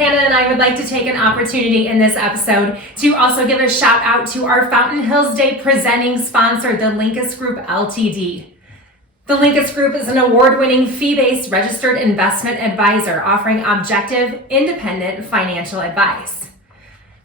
Hannah and I would like to take an opportunity in this episode to also give a shout out to our Fountain Hills Day presenting sponsor, the Linkous Group Ltd. The Linkous Group is an award-winning fee-based registered investment advisor offering objective, independent financial advice.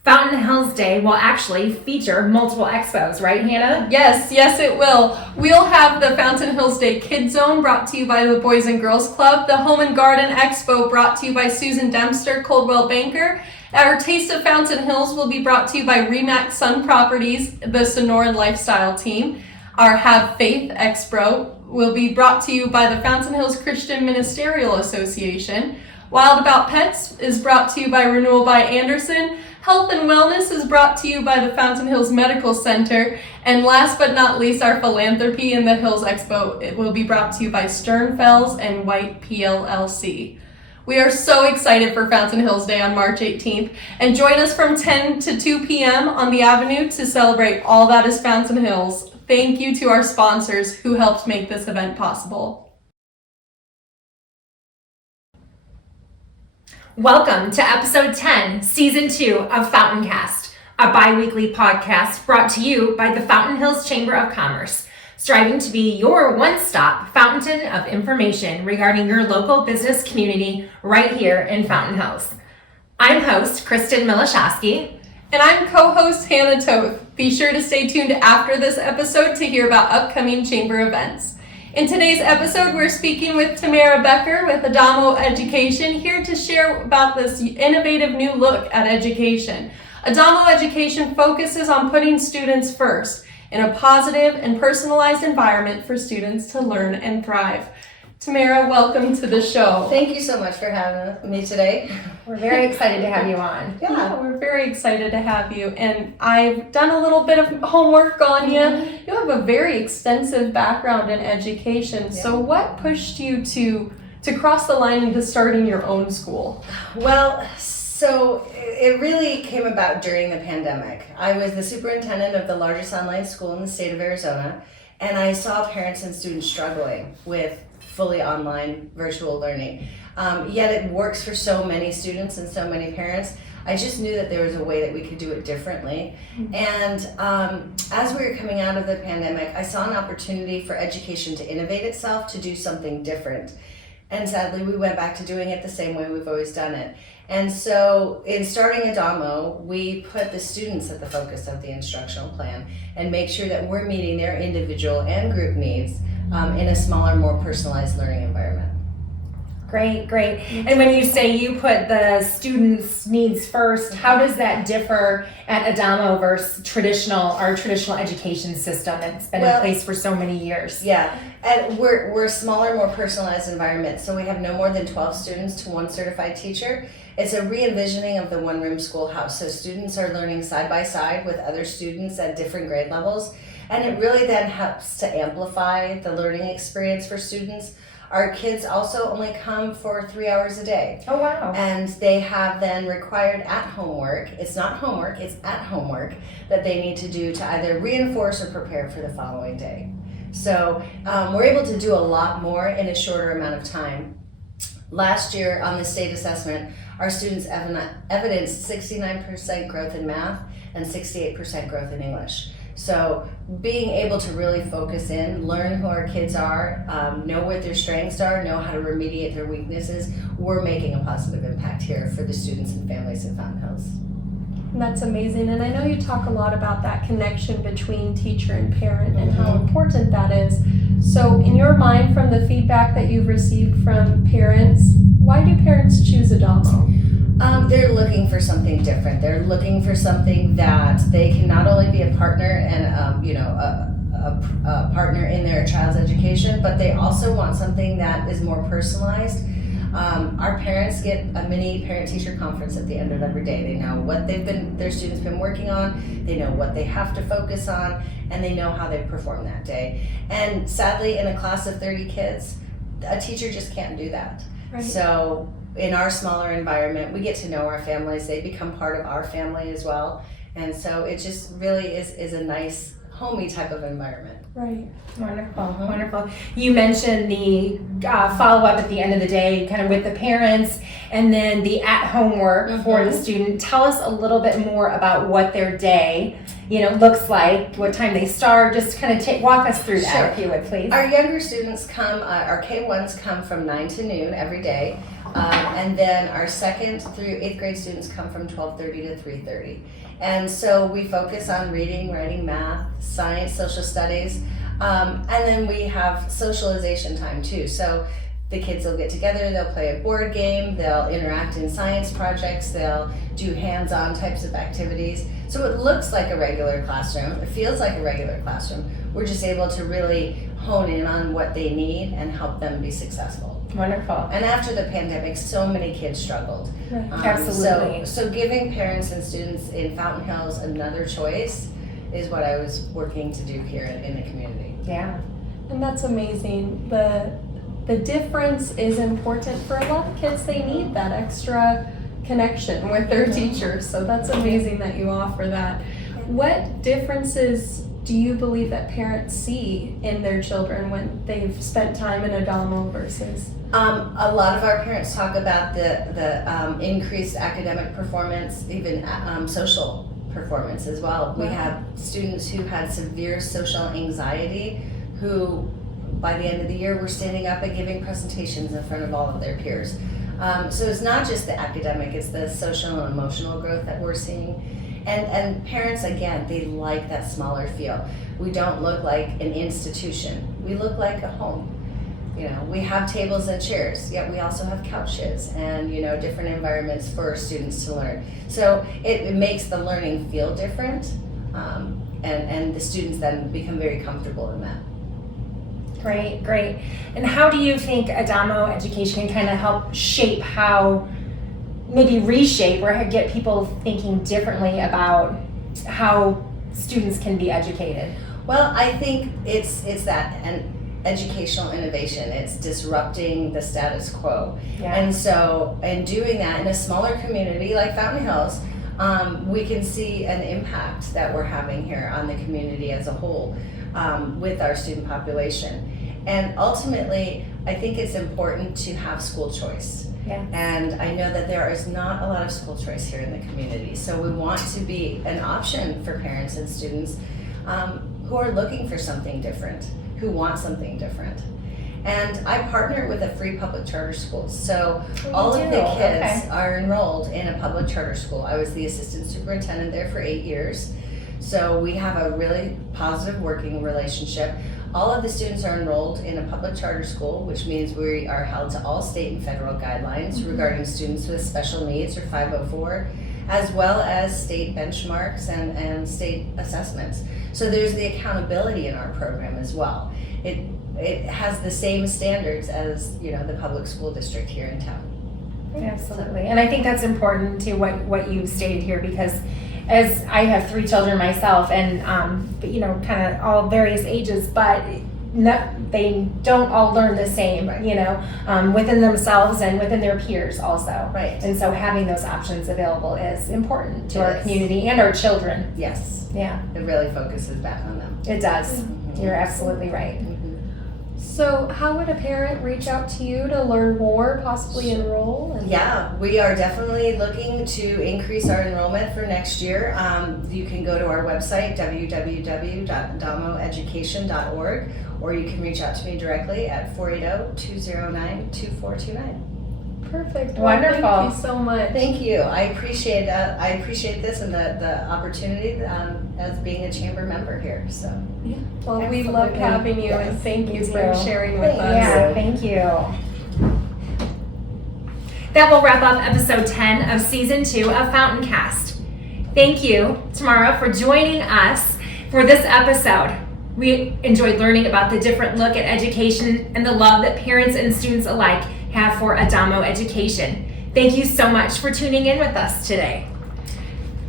Fountain Hills Day will actually feature multiple expos, right, Hannah? Yes, it will. We'll have the Fountain Hills Day Kids Zone brought to you by the Boys and Girls Club, the Home and Garden Expo brought to you by Susan Dempster, Coldwell Banker. Our Taste of Fountain Hills will be brought to you by Remax Sun Properties, the Sonoran Lifestyle Team. Our Have Faith Expo will be brought to you by the Fountain Hills Christian Ministerial Association. Wild About Pets is brought to you by Renewal by Anderson. Health and Wellness is brought to you by the Fountain Hills Medical Center. And last but not least, our Philanthropy in the Hills Expo. It will be brought to you by Sternfels and White PLLC. We are so excited for Fountain Hills Day on March 18th. And join us from 10 to 2 p.m. on the Avenue to celebrate all that is Fountain Hills. Thank you to our sponsors who helped make this event possible. Welcome to episode 10, season 2 of FountainCast, a bi-weekly podcast brought to you by the Fountain Hills Chamber of Commerce, striving to be your one-stop fountain of information regarding your local business community right here in Fountain Hills. I'm host Kristin Milashoski. And I'm co-host Hannah Toth. Be sure to stay tuned after this episode to hear about upcoming chamber events. In today's episode, we're speaking with Tamara Becker with Adamo Education, here to share about this innovative new look at education. Adamo Education focuses on putting students first in a positive and personalized environment for students to learn and thrive. Tamara, welcome to the show. Thank you so much for having me today. We're very excited to have you on. Yeah, we're very excited to have you. And I've done a little bit of homework on you. You have a very extensive background in education. Yeah. So what pushed you to cross the line into starting your own school? Well, so it really came about during the pandemic. I was the superintendent of the largest online school in the state of Arizona, and I saw parents and students struggling with fully online virtual learning. Yet it works for so many students and so many parents. I just knew that there was a way that we could do it differently. And as we were coming out of the pandemic, I saw an opportunity for education to innovate itself, to do something different. And sadly, we went back to doing it the same way we've always done it. And so in starting Adamo, we put the students at the focus of the instructional plan and make sure that we're meeting their individual and group needs in a smaller, more personalized learning environment. Great. And when you say you put the students' needs first, how does that differ at Adamo versus our traditional education system that's been in place for so many years? Yeah, and we're a smaller, more personalized environment, so we have no more than 12 students to one certified teacher. It's a re-envisioning of the one-room schoolhouse, so students are learning side by side with other students at different grade levels, and it really then helps to amplify the learning experience for students. Our kids also only come for 3 hours a day. Oh, wow. And they have then required at-home work. It's not homework, it's at-home work that they need to do to either reinforce or prepare for the following day. So we're able to do a lot more in a shorter amount of time. Last year on the state assessment, our students evidenced 69% growth in math and 68% growth in English. So being able to really focus in, learn who our kids are, know what their strengths are, know how to remediate their weaknesses, we're making a positive impact here for the students and families in Fountain Hills. That's amazing. And I know you talk a lot about that connection between teacher and parent and how important that is. So in your mind, from the feedback that you've received from parents, why do parents choose Adamo? They're looking for something different. They're looking for something that they can not only be a partner and a partner in their child's education, but they also want something that is more personalized. Our parents get a mini parent-teacher conference at the end of every day. They know what their students been working on. They know what they have to focus on, and they know how they perform that day. And sadly, in a class of 30 kids, a teacher just can't do that. Right. So in our smaller environment, we get to know our families. They become part of our family as well. And so it just really is a nice homey type of environment. Right. Wonderful, wonderful. You mentioned the follow-up at the end of the day, kind of with the parents, and then the at-home work for the student. Tell us a little bit more about what their day, looks like, what time they start. Just kind of walk us through that, if you would, please. Our younger students come, our K1s come from 9 to noon every day, and then our 2nd through 8th grade students come from 12:30 to 3:30. And so we focus on reading, writing, math, science, social studies, and then we have socialization time too. So the kids will get together, they'll play a board game, they'll interact in science projects, they'll do hands-on types of activities. So it looks like a regular classroom, it feels like a regular classroom. We're just able to really hone in on what they need and help them be successful. Wonderful. And after the pandemic, so many kids struggled. Right. Absolutely. So giving parents and students in Fountain Hills another choice is what I was working to do here in the community. Yeah. And that's amazing. The difference is important for a lot of kids. They need that extra connection with their teachers. So that's amazing that you offer that. What differences do you believe that parents see in their children when they've spent time in Adamo versus? A lot of our parents talk about the increased academic performance, even social performance as well. We have students who had severe social anxiety who by the end of the year were standing up and giving presentations in front of all of their peers. So it's not just the academic, it's the social and emotional growth that we're seeing. And parents, again, they like that smaller feel. We don't look like an institution. We look like a home. We have tables and chairs, yet we also have couches and, different environments for students to learn. So it makes the learning feel different, and the students then become very comfortable in that. Great. And how do you think Adamo Education can kind of help shape maybe reshape or get people thinking differently about how students can be educated? Well, I think it's that an educational innovation. It's disrupting the status quo. Yeah. And so, in doing that in a smaller community like Fountain Hills, we can see an impact that we're having here on the community as a whole with our student population. And ultimately, I think it's important to have school choice. Yeah. And I know that there is not a lot of school choice here in the community. So we want to be an option for parents and students who are looking for something different, who want something different. And I partner with a free public charter school. So all of the kids are enrolled in a public charter school. I was the assistant superintendent there for 8 years. So we have a really positive working relationship. All of the students are enrolled in a public charter school, which means we are held to all state and federal guidelines regarding students with special needs or 504, as well as state benchmarks and state assessments. So there's the accountability in our program as well. It has the same standards as the public school district here in town. Absolutely. And I think that's important to what you stated here, because as I have 3 children myself, and kind of all various ages, but they don't all learn the same, within themselves and within their peers also. Right. And so having those options available is important to our community and our children. Yes. Yeah. It really focuses back on them. It does. You're absolutely right. So how would a parent reach out to you to learn more, possibly enroll? Yeah, we are definitely looking to increase our enrollment for next year. You can go to our website, www.adamoeducation.org, or you can reach out to me directly at 480-209-2429. Perfect. Wonderful. Well, thank you so much. Thank you. I appreciate that. I appreciate this and the opportunity as being a chamber member here. So. Yeah. Well, we Absolutely. loved having you, and thank you for sharing with us. Yeah, thank you. That will wrap up episode 10 of season 2 of FountainCast. Thank you, Tamara, for joining us for this episode. We enjoyed learning about the different look at education and the love that parents and students alike have for Adamo Education. Thank you so much for tuning in with us today.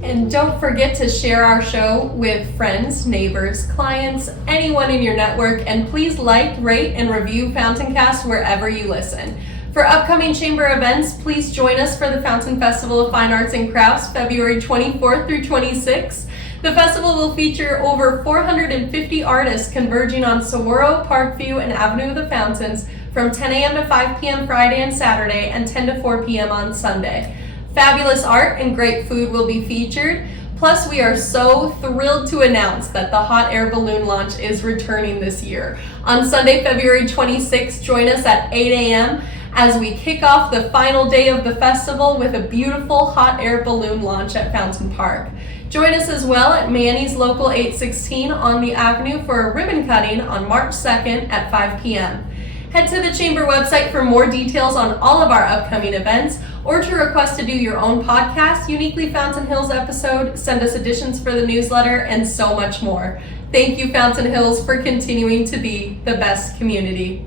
And don't forget to share our show with friends, neighbors, clients, anyone in your network, and please like, rate, and review FountainCast wherever you listen. For upcoming chamber events, please join us for the Fountain Festival of Fine Arts and Crafts, February 24th through 26th. The festival will feature over 450 artists converging on Saguaro, Parkview, and Avenue of the Fountains from 10 a.m. to 5 p.m. Friday and Saturday and 10 to 4 p.m. on Sunday. Fabulous art and great food will be featured. Plus, we are so thrilled to announce that the hot air balloon launch is returning this year. On Sunday, February 26th, join us at 8 a.m. as we kick off the final day of the festival with a beautiful hot air balloon launch at Fountain Park. Join us as well at Manny's Local 816 on the Avenue for a ribbon cutting on March 2nd at 5 p.m. Head to the Chamber website for more details on all of our upcoming events, or to request to do your own podcast, Uniquely Fountain Hills episode, send us editions for the newsletter, and so much more. Thank you, Fountain Hills, for continuing to be the best community.